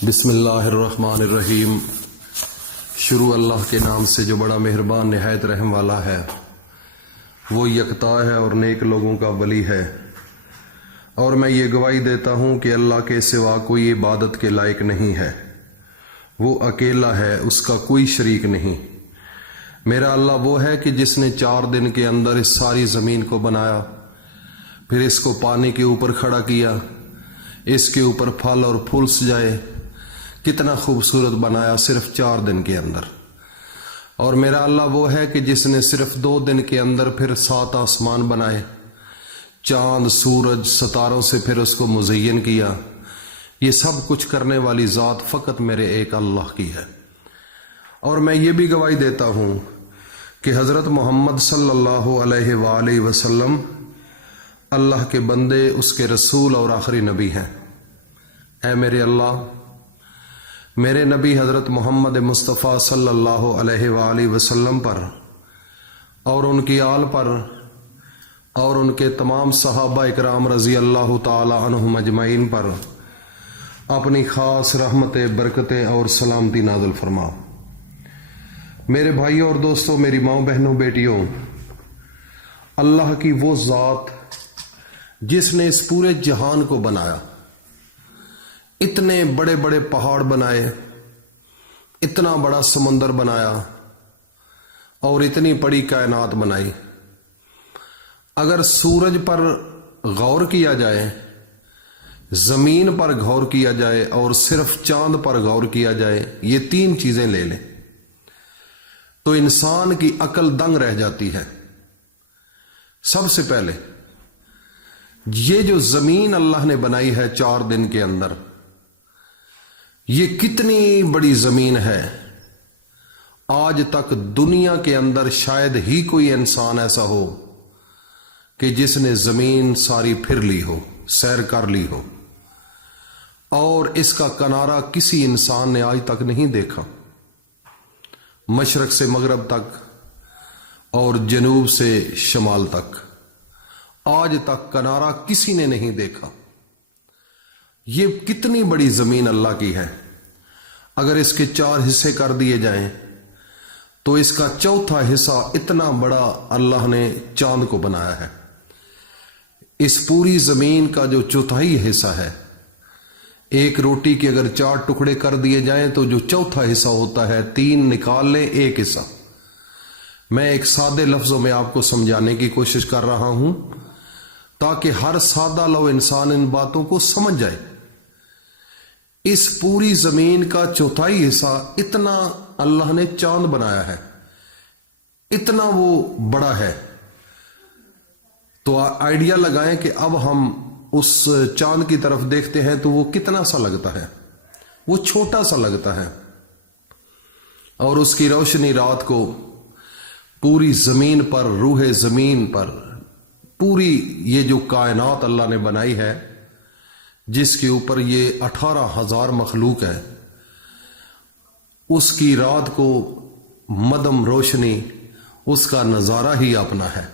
بسم اللہ الرحمن الرحیم۔ شروع اللہ کے نام سے جو بڑا مہربان نہایت رحم والا ہے۔ وہ یکتا ہے اور نیک لوگوں کا ولی ہے، اور میں یہ گواہی دیتا ہوں کہ اللہ کے سوا کوئی عبادت کے لائق نہیں ہے۔ وہ اکیلا ہے، اس کا کوئی شریک نہیں۔ میرا اللہ وہ ہے کہ جس نے 4 دن کے اندر اس ساری زمین کو بنایا، پھر اس کو پانی کے اوپر کھڑا کیا، اس کے اوپر پھل اور پھول سجائے، کتنا خوبصورت بنایا صرف 4 دن کے اندر۔ اور میرا اللہ وہ ہے کہ جس نے صرف 2 دن کے اندر پھر 7 آسمان بنائے، چاند سورج ستاروں سے پھر اس کو مزین کیا۔ یہ سب کچھ کرنے والی ذات فقط میرے ایک اللہ کی ہے۔ اور میں یہ بھی گواہی دیتا ہوں کہ حضرت محمد صلی اللہ علیہ وآلہ وسلم اللہ کے بندے، اس کے رسول اور آخری نبی ہیں۔ اے میرے اللہ، میرے نبی حضرت محمد مصطفیٰ صلی اللہ علیہ وآلہ وسلم پر اور ان کی آل پر اور ان کے تمام صحابہ اکرام رضی اللہ تعالی عنہم اجمعین پر اپنی خاص رحمتیں، برکتیں اور سلامتی نازل فرما۔ میرے بھائیوں اور دوستوں، میری ماؤں، بہنوں، بیٹیوں، اللہ کی وہ ذات جس نے اس پورے جہان کو بنایا، اتنے بڑے بڑے پہاڑ بنائے، اتنا بڑا سمندر بنایا اور اتنی بڑی کائنات بنائی۔ اگر سورج پر غور کیا جائے، زمین پر غور کیا جائے اور صرف چاند پر غور کیا جائے، یہ 3 چیزیں لے لیں تو انسان کی عقل دنگ رہ جاتی ہے۔ سب سے پہلے یہ جو زمین اللہ نے بنائی ہے 4 دن کے اندر، یہ کتنی بڑی زمین ہے۔ آج تک دنیا کے اندر شاید ہی کوئی انسان ایسا ہو کہ جس نے زمین ساری پھر لی ہو، سیر کر لی ہو، اور اس کا کنارہ کسی انسان نے آج تک نہیں دیکھا۔ مشرق سے مغرب تک اور جنوب سے شمال تک آج تک کنارہ کسی نے نہیں دیکھا۔ یہ کتنی بڑی زمین اللہ کی ہے۔ اگر اس کے 4 حصے کر دیے جائیں تو اس کا 4تھا حصہ اتنا بڑا اللہ نے چاند کو بنایا ہے۔ اس پوری زمین کا جو 4تھائی حصہ ہے، ایک روٹی کے اگر 4 ٹکڑے کر دیے جائیں تو جو 4تھا حصہ ہوتا ہے، 3 نکال لیں، 1 حصہ۔ میں ایک سادے لفظوں میں آپ کو سمجھانے کی کوشش کر رہا ہوں تاکہ ہر سادہ لو انسان ان باتوں کو سمجھ جائے۔ اس پوری زمین کا 4تھائی حصہ اتنا اللہ نے چاند بنایا ہے، اتنا وہ بڑا ہے۔ تو آئیڈیا لگائیں کہ اب ہم اس چاند کی طرف دیکھتے ہیں تو وہ کتنا سا لگتا ہے، وہ چھوٹا سا لگتا ہے، اور اس کی روشنی رات کو پوری زمین پر، روح زمین پر، پوری یہ جو کائنات اللہ نے بنائی ہے، جس کے اوپر یہ 18,000 مخلوق ہے، اس کی رات کو مدم روشنی، اس کا نظارہ ہی اپنا ہے۔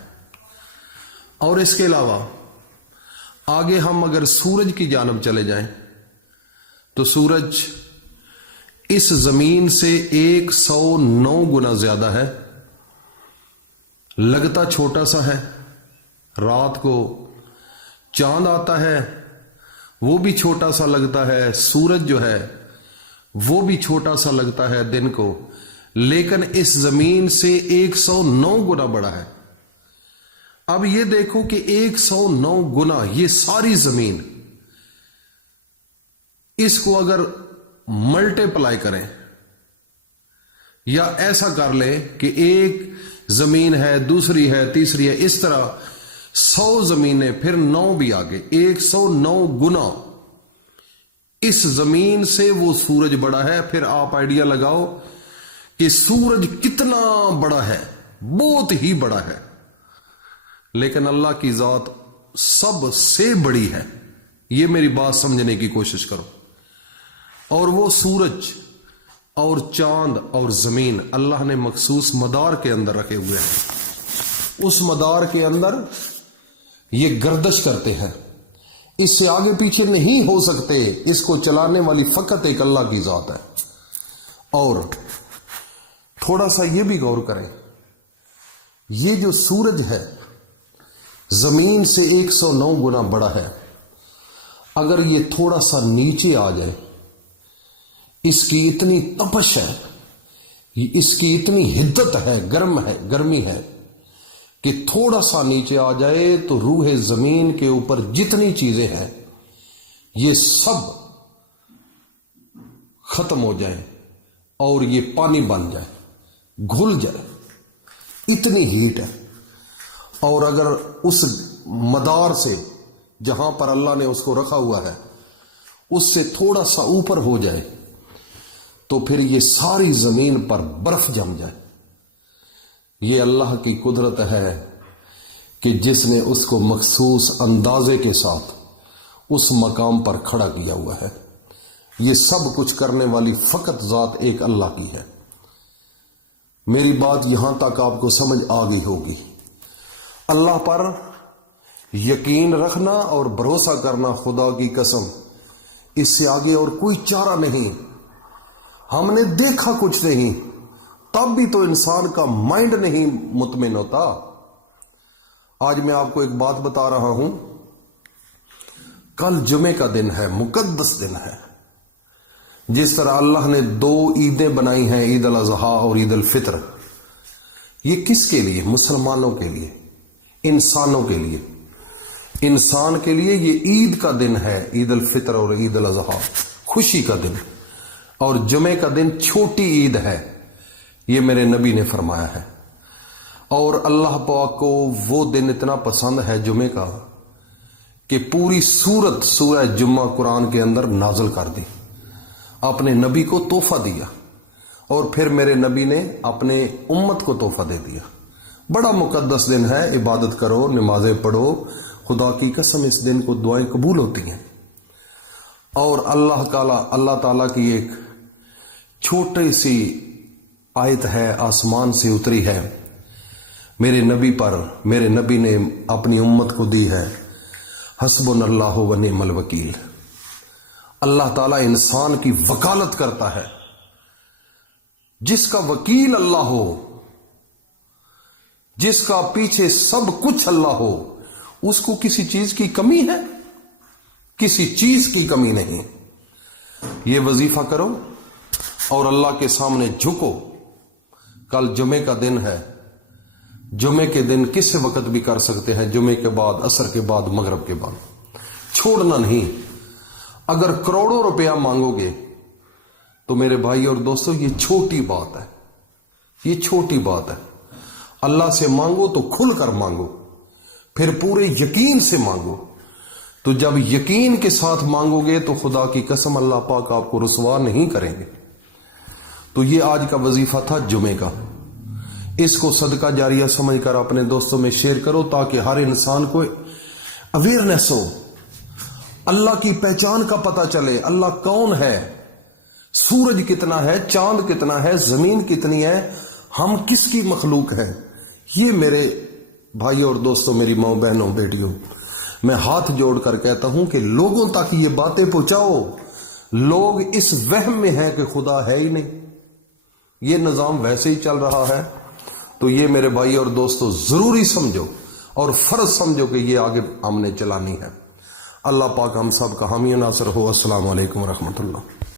اور اس کے علاوہ آگے ہم اگر سورج کی جانب چلے جائیں تو سورج اس زمین سے 109 گنا زیادہ ہے، لگتا چھوٹا سا ہے۔ رات کو چاند آتا ہے، وہ بھی چھوٹا سا لگتا ہے، سورج جو ہے وہ بھی چھوٹا سا لگتا ہے دن کو، لیکن اس زمین سے 109 گنا بڑا ہے۔ اب یہ دیکھو کہ 109 گنا یہ ساری زمین، اس کو اگر ملٹی پلائی کریں یا ایسا کر لیں کہ ایک زمین ہے، دوسری ہے، تیسری ہے، اس طرح 100 زمینیں، پھر 9 بھی آگے، 109 گنا اس زمین سے وہ سورج بڑا ہے۔ پھر آپ آئیڈیا لگاؤ کہ سورج کتنا بڑا ہے، بہت ہی بڑا ہے، لیکن اللہ کی ذات سب سے بڑی ہے۔ یہ میری بات سمجھنے کی کوشش کرو۔ اور وہ سورج اور چاند اور زمین اللہ نے مخصوص مدار کے اندر رکھے ہوئے ہیں۔ اس مدار کے اندر یہ گردش کرتے ہیں۔ اس سے آگے پیچھے نہیں ہو سکتے، اس کو چلانے والی فقط ایک اللہ کی ذات ہے۔ اور تھوڑا سا یہ بھی غور کریں، یہ جو سورج ہے زمین سے 109 گنا بڑا ہے، اگر یہ تھوڑا سا نیچے آ جائے، اس کی اتنی تپش ہے، اس کی اتنی حدت ہے، گرمی ہے کہ تھوڑا سا نیچے آ جائے تو روح زمین کے اوپر جتنی چیزیں ہیں یہ سب ختم ہو جائیں اور یہ پانی بن جائے، گھل جائے، اتنی ہیٹ ہے۔ اور اگر اس مدار سے جہاں پر اللہ نے اس کو رکھا ہوا ہے اس سے تھوڑا سا اوپر ہو جائے تو پھر یہ ساری زمین پر برف جم جائے۔ یہ اللہ کی قدرت ہے کہ جس نے اس کو مخصوص اندازے کے ساتھ اس مقام پر کھڑا کیا ہوا ہے۔ یہ سب کچھ کرنے والی فقط ذات ایک اللہ کی ہے۔ میری بات یہاں تک آپ کو سمجھ آ گئی ہوگی۔ اللہ پر یقین رکھنا اور بھروسہ کرنا، خدا کی قسم اس سے آگے اور کوئی چارہ نہیں۔ ہم نے دیکھا کچھ نہیں، تب بھی تو انسان کا مائنڈ نہیں مطمئن ہوتا۔ آج میں آپ کو ایک بات بتا رہا ہوں، کل جمعے کا دن ہے، مقدس دن ہے۔ جس طرح اللہ نے 2 عیدیں بنائی ہیں، عید الاضحیٰ اور عید الفطر، یہ کس کے لیے؟ مسلمانوں کے لیے، انسانوں کے لیے۔ انسان کے لیے یہ عید کا دن ہے، عید الفطر اور عید الاضحیٰ، خوشی کا دن۔ اور جمعے کا دن چھوٹی عید ہے، یہ میرے نبی نے فرمایا ہے۔ اور اللہ پاک کو وہ دن اتنا پسند ہے جمعے کا کہ پوری سورہ جمعہ قرآن کے اندر نازل کر دی، اپنے نبی کو تحفہ دیا، اور پھر میرے نبی نے اپنے امت کو تحفہ دے دیا۔ بڑا مقدس دن ہے، عبادت کرو، نمازیں پڑھو، خدا کی قسم اس دن کو دعائیں قبول ہوتی ہیں۔ اور اللہ تعالیٰ کی ایک چھوٹی سی آیت ہے، آسمان سے اتری ہے، میرے نبی پر، میرے نبی نے اپنی امت کو دی ہے، حسبنا اللہ و نعم الوکیل۔ اللہ تعالیٰ انسان کی وکالت کرتا ہے، جس کا وکیل اللہ ہو، جس کا پیچھے سب کچھ اللہ ہو، اس کو کسی چیز کی کمی ہے؟ کسی چیز کی کمی نہیں۔ یہ وظیفہ کرو اور اللہ کے سامنے جھکو۔ کل جمعے کا دن ہے، جمعے کے دن کس وقت بھی کر سکتے ہیں، جمعے کے بعد، عصر کے بعد، مغرب کے بعد، چھوڑنا نہیں۔ اگر کروڑوں روپیہ مانگو گے تو میرے بھائی اور دوستو یہ چھوٹی بات ہے، یہ چھوٹی بات ہے۔ اللہ سے مانگو تو کھل کر مانگو، پھر پورے یقین سے مانگو۔ تو جب یقین کے ساتھ مانگو گے تو خدا کی قسم اللہ پاک آپ کو رسوا نہیں کریں گے۔ تو یہ آج کا وظیفہ تھا جمعے کا، اس کو صدقہ جاریہ سمجھ کر اپنے دوستوں میں شیئر کرو تاکہ ہر انسان کو اویئرنیس ہو، اللہ کی پہچان کا پتہ چلے، اللہ کون ہے، سورج کتنا ہے، چاند کتنا ہے، زمین کتنی ہے، ہم کس کی مخلوق ہیں۔ یہ میرے بھائیوں اور دوستوں، میری ماں، بہنوں، بیٹیوں، میں ہاتھ جوڑ کر کہتا ہوں کہ لوگوں تک یہ باتیں پہنچاؤ۔ لوگ اس وہم میں ہیں کہ خدا ہے ہی نہیں، یہ نظام ویسے ہی چل رہا ہے۔ تو یہ میرے بھائی اور دوستوں ضروری سمجھو اور فرض سمجھو کہ یہ آگے ہم نے چلانی ہے۔ اللہ پاک ہم سب کا حامی و ناصر ہو۔ السلام علیکم ورحمۃ اللہ۔